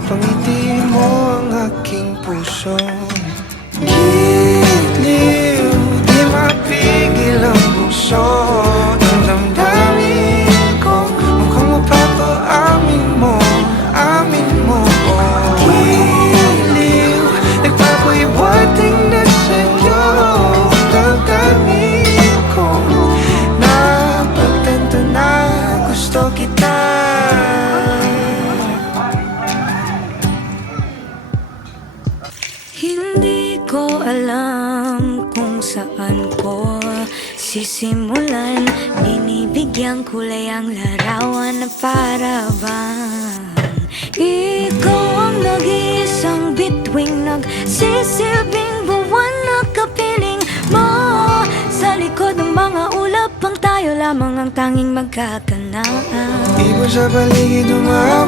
mapangiti mo ang aking puso. Giliw, di mapigil ang puso ng damdamin ko. Mukhang mapapaamin mo, amin mo. Giliw, nagpapahiwating na sa'yo ang damdamin ko. Napagtanto na gusto kita. Hindi ko alam kung saan ko sisimulan. Binibigyan kulay ang larawan na para bang ikaw ang nag-iisang bituing nagsisilbing buwan na kapiling mo. Sa likod ng mga ulap ang tayo lamang ang tanging magkakanaan. Ibon sa paligid